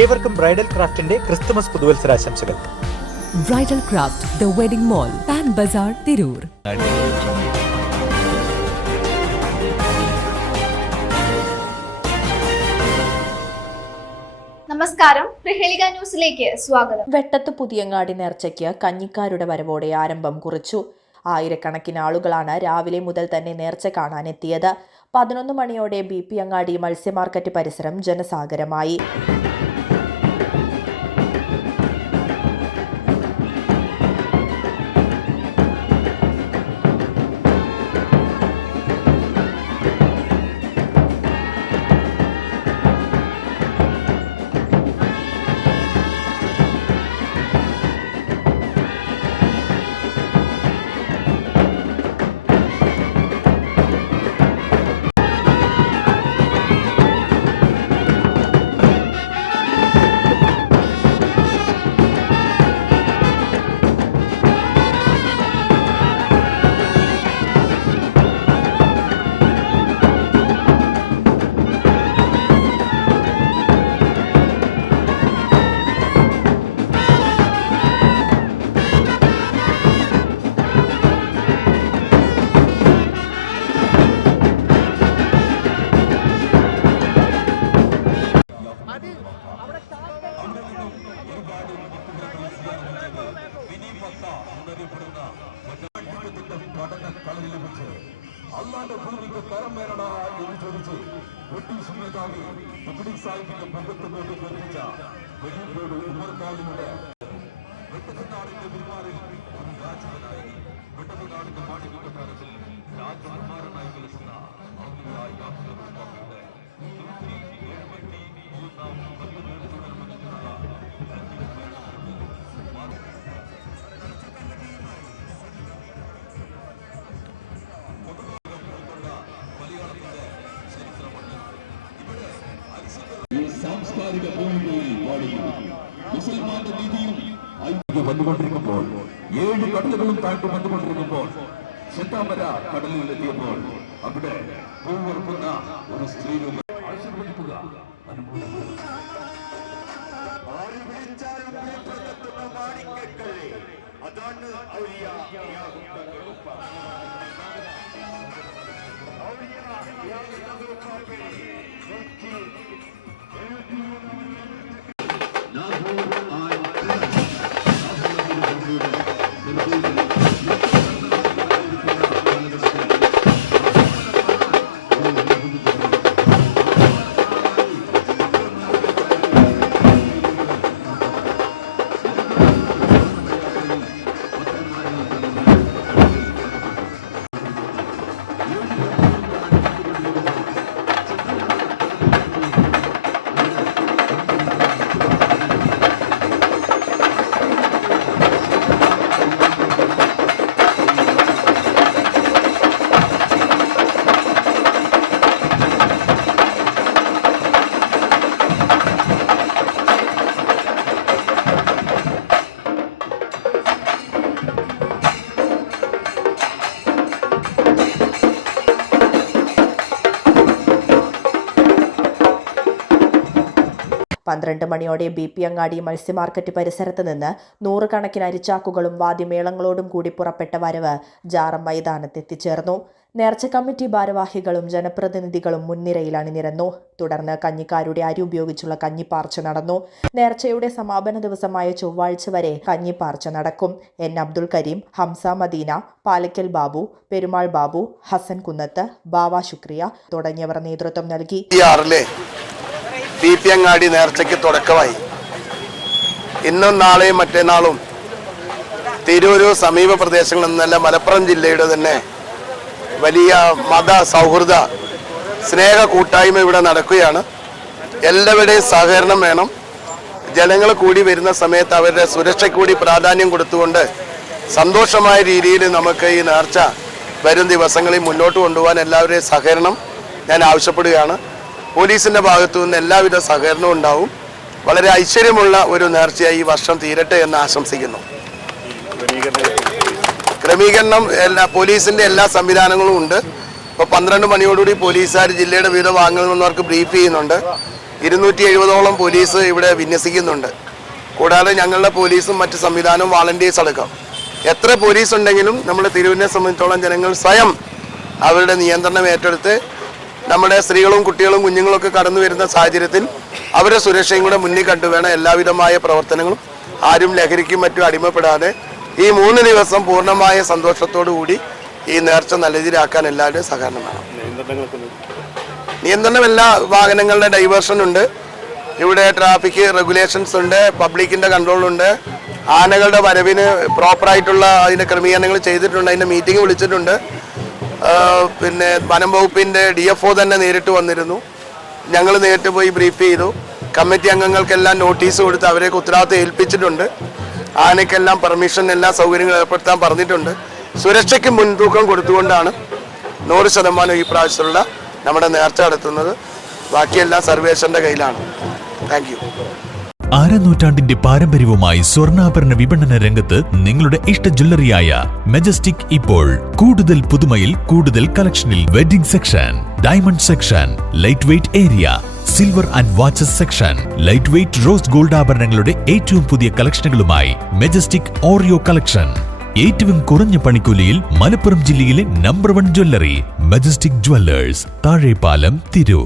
ഏവർക്കും ബ്രൈഡൽ ക്രാഫ്റ്റിന്റെ ക്രിസ്തുമസ് പുതുവത്സരാശംസകൾ. Bridal craft, the wedding mall, Pan Bazaar, Tirur. നമസ്കാരം, പ്രഹേളിക ന്യൂസിലേക്ക് സ്വാഗതം. വെട്ടത്ത് പുതിയങ്ങാടി നേർച്ചയ്ക്ക് കഞ്ഞിക്കാരുടെ വരവോടെ ആരംഭം കുറിച്ചു. ആയിരക്കണക്കിന് ആളുകളാണ് രാവിലെ മുതൽ തന്നെ നേർച്ച കാണാനെത്തിയത്. 11 മണിയോടെ BP അങ്ങാടി മത്സ്യമാർക്കറ്റ് പരിസരം ജനസാഗരമായി. അല്ലാന്റെ ഭൂമിക്ക് കരം വേണടാ എന്ന് ചോദിച്ച് ബ്രിട്ടീഷ് മേധാവി ടിപ്പു സാഹിബിന്റെ മുഖത്തുകൊണ്ട് കൽപ്പിച്ച വെടിയോട് ഉമ്മർഖാലിലൂടെ വെട്ടനാടിന്റെ പെരുമാറിൽ ഒരു രാജാവായി വെട്ടനാടിന്റെ മാളികക്കാരത്തിൽ രാജകുമാരനായി വിളിക്കുന്ന സാംസ്കാരിക ഭൂമികയിൽ വാഴുന്നു. മുസൽമാന്റെ നീതിയും വന്നുകൊണ്ടിരിക്കുമ്പോൾ 7 കടലുകളും താഴ്ത്തി വന്നുകൊണ്ടിരിക്കുമ്പോൾ ചെത്താമര കടലിലെത്തിയപ്പോൾ അവിടെ പൂവർക്കുന്ന ഒരു സ്ത്രീയും ആശീർവദിക്കുക അതാണ് പന്ത്രണ്ട് മണിയോടെ BP അങ്ങാടി മത്സ്യമാർക്കറ്റ് പരിസരത്ത് നിന്ന് 100 കണക്കിന് അരിച്ചാക്കുകളും വാദ്യമേളങ്ങളോടും കൂടി പുറപ്പെട്ട വരവ് ജാറം മൈതാനത്തെത്തിച്ചേർന്നു. നേർച്ച കമ്മിറ്റി ഭാരവാഹികളും ജനപ്രതിനിധികളും മുൻനിരയിൽ അണിനിരന്നു. തുടർന്ന് കഞ്ഞിക്കാരുടെ അരി ഉപയോഗിച്ചുള്ള കഞ്ഞിപ്പാർച്ച നടന്നു. നേർച്ചയുടെ സമാപന ദിവസമായ ചൊവ്വാഴ്ച വരെ കഞ്ഞിപ്പാർച്ച നടക്കും. N. അബ്ദുൽ കരീം, ഹംസ മദീന, പാലക്കൽ ബാബു, പെരുമാൾ ബാബു, ഹസൻ കുന്നത്ത്, ബാവ ശുക്രിയ തുടങ്ങിയവർ നേതൃത്വം നൽകി. BP അങ്ങാടി നേർച്ചയ്ക്ക് തുടക്കമായി. ഇന്നും നാളെയും മറ്റന്നാളും തിരൂർ സമീപ പ്രദേശങ്ങളിൽ നിന്നല്ല മലപ്പുറം ജില്ലയുടെ തന്നെ വലിയ മത സൗഹൃദ സ്നേഹ കൂട്ടായ്മ ഇവിടെ നടക്കുകയാണ്. എല്ലാവരുടെയും സഹകരണം വേണം. ജനങ്ങൾ കൂടി വരുന്ന സമയത്ത് അവരുടെ സുരക്ഷയ്ക്ക് കൂടി പ്രാധാന്യം കൊടുത്തുകൊണ്ട് സന്തോഷമായ രീതിയിൽ നമുക്ക് ഈ നേർച്ച വരും ദിവസങ്ങളിൽ മുന്നോട്ട് കൊണ്ടുപോകാൻ എല്ലാവരുടെയും സഹകരണം ഞാൻ ആവശ്യപ്പെടുകയാണ്. പോലീസിന്റെ ഭാഗത്തു നിന്ന് എല്ലാവിധ സഹകരണവും ഉണ്ടാവും. വളരെ ഐശ്വര്യമുള്ള ഒരു നേർച്ചയായി ഈ വർഷം തീരട്ടെ എന്ന് ആശംസിക്കുന്നു. ക്രമീകരണം പോലീസിന്റെ എല്ലാ സംവിധാനങ്ങളും ഉണ്ട്. ഇപ്പോൾ 12 മണിയോടുകൂടി പോലീസുകാർ ജില്ലയുടെ വിവിധ ഭാഗങ്ങളിൽ നിന്നവർക്ക് ബ്രീഫ് ചെയ്യുന്നുണ്ട്. 270ഓളം പോലീസ് ഇവിടെ വിന്യസിക്കുന്നുണ്ട്. കൂടാതെ ഞങ്ങളുടെ പോലീസും മറ്റ് സംവിധാനവും വാളണ്ടിയേഴ്സ് അടക്കം എത്ര പോലീസ് ഉണ്ടെങ്കിലും നമ്മുടെ തിരൂരിനെ സംബന്ധിച്ചോളം ജനങ്ങൾ സ്വയം അവരുടെ നിയന്ത്രണം ഏറ്റെടുത്ത് നമ്മുടെ സ്ത്രീകളും കുട്ടികളും കുഞ്ഞുങ്ങളൊക്കെ കടന്നു വരുന്ന സാഹചര്യത്തിൽ അവരുടെ സുരക്ഷയും കൂടെ മുന്നിൽ കണ്ടുവേണം എല്ലാവിധമായ പ്രവർത്തനങ്ങളും. ആരും ലഹരിക്കും മറ്റും അടിമപ്പെടാതെ ഈ 3 ദിവസം പൂർണ്ണമായ സന്തോഷത്തോടു കൂടി ഈ നേർച്ച നല്ല രീതിയിലാക്കാൻ എല്ലാവരുടെയും സഹകരണം വേണം. നിയന്ത്രണം എല്ലാ വാഹനങ്ങളുടെ ഡൈവേർഷൻ ഉണ്ട്, ഇവിടെ ട്രാഫിക് റെഗുലേഷൻസ് ഉണ്ട്, പബ്ലിക്കിൻ്റെ കൺട്രോളുണ്ട്, ആനകളുടെ വരവിന് പ്രോപ്പറായിട്ടുള്ള അതിൻ്റെ ക്രമീകരണങ്ങൾ ചെയ്തിട്ടുണ്ട്, അതിൻ്റെ മീറ്റിംഗ് വിളിച്ചിട്ടുണ്ട്. പിന്നെ വനം വകുപ്പിൻ്റെ DFO തന്നെ നേരിട്ട് വന്നിരുന്നു, ഞങ്ങൾ നേരിട്ട് പോയി ബ്രീഫ് ചെയ്തു. കമ്മിറ്റി അംഗങ്ങൾക്കെല്ലാം നോട്ടീസ് കൊടുത്ത് അവരെയൊക്കെ ഉത്തരവാദിത്തം ഏൽപ്പിച്ചിട്ടുണ്ട്. ആനയ്ക്കെല്ലാം പെർമിഷൻ എല്ലാ സൗകര്യങ്ങളും ഏർപ്പെടുത്താൻ പറഞ്ഞിട്ടുണ്ട്. സുരക്ഷയ്ക്ക് മുൻതൂക്കം കൊടുത്തുകൊണ്ടാണ് 100% ഈ പ്രാവശ്യമുള്ള നമ്മുടെ നേർച്ച നടത്തുന്നത്. ബാക്കിയെല്ലാം സർവേശ്വരന്റെ കയ്യിലാണ്. Thank you. നൂറ്റാണ്ടിന്റെ പാരമ്പര്യവുമായി സ്വർണ്ണാഭരണ വിപണന രംഗത്ത് നിങ്ങളുടെ ഇഷ്ട ജ്വല്ലറിയായ മെജസ്റ്റിക് ഇപ്പോൾ കൂടുതൽ പുതുമയിൽ കൂടുതൽ കളക്ഷനിൽ wedding section, diamond section, light weight area, silver and watches section, light weight rose gold ആഭരണങ്ങളുടെ ഏറ്റവും പുതിയ കളക്ഷനുകളുമായി മെജസ്റ്റിക് ഓറിയോ കളക്ഷൻ. ഏറ്റവും കുറഞ്ഞ പണിക്കൂലിയിൽ മലപ്പുറം ജില്ലയിലെ number 1 jewellery majestic Jewellers, Thazhepalam, Tirur.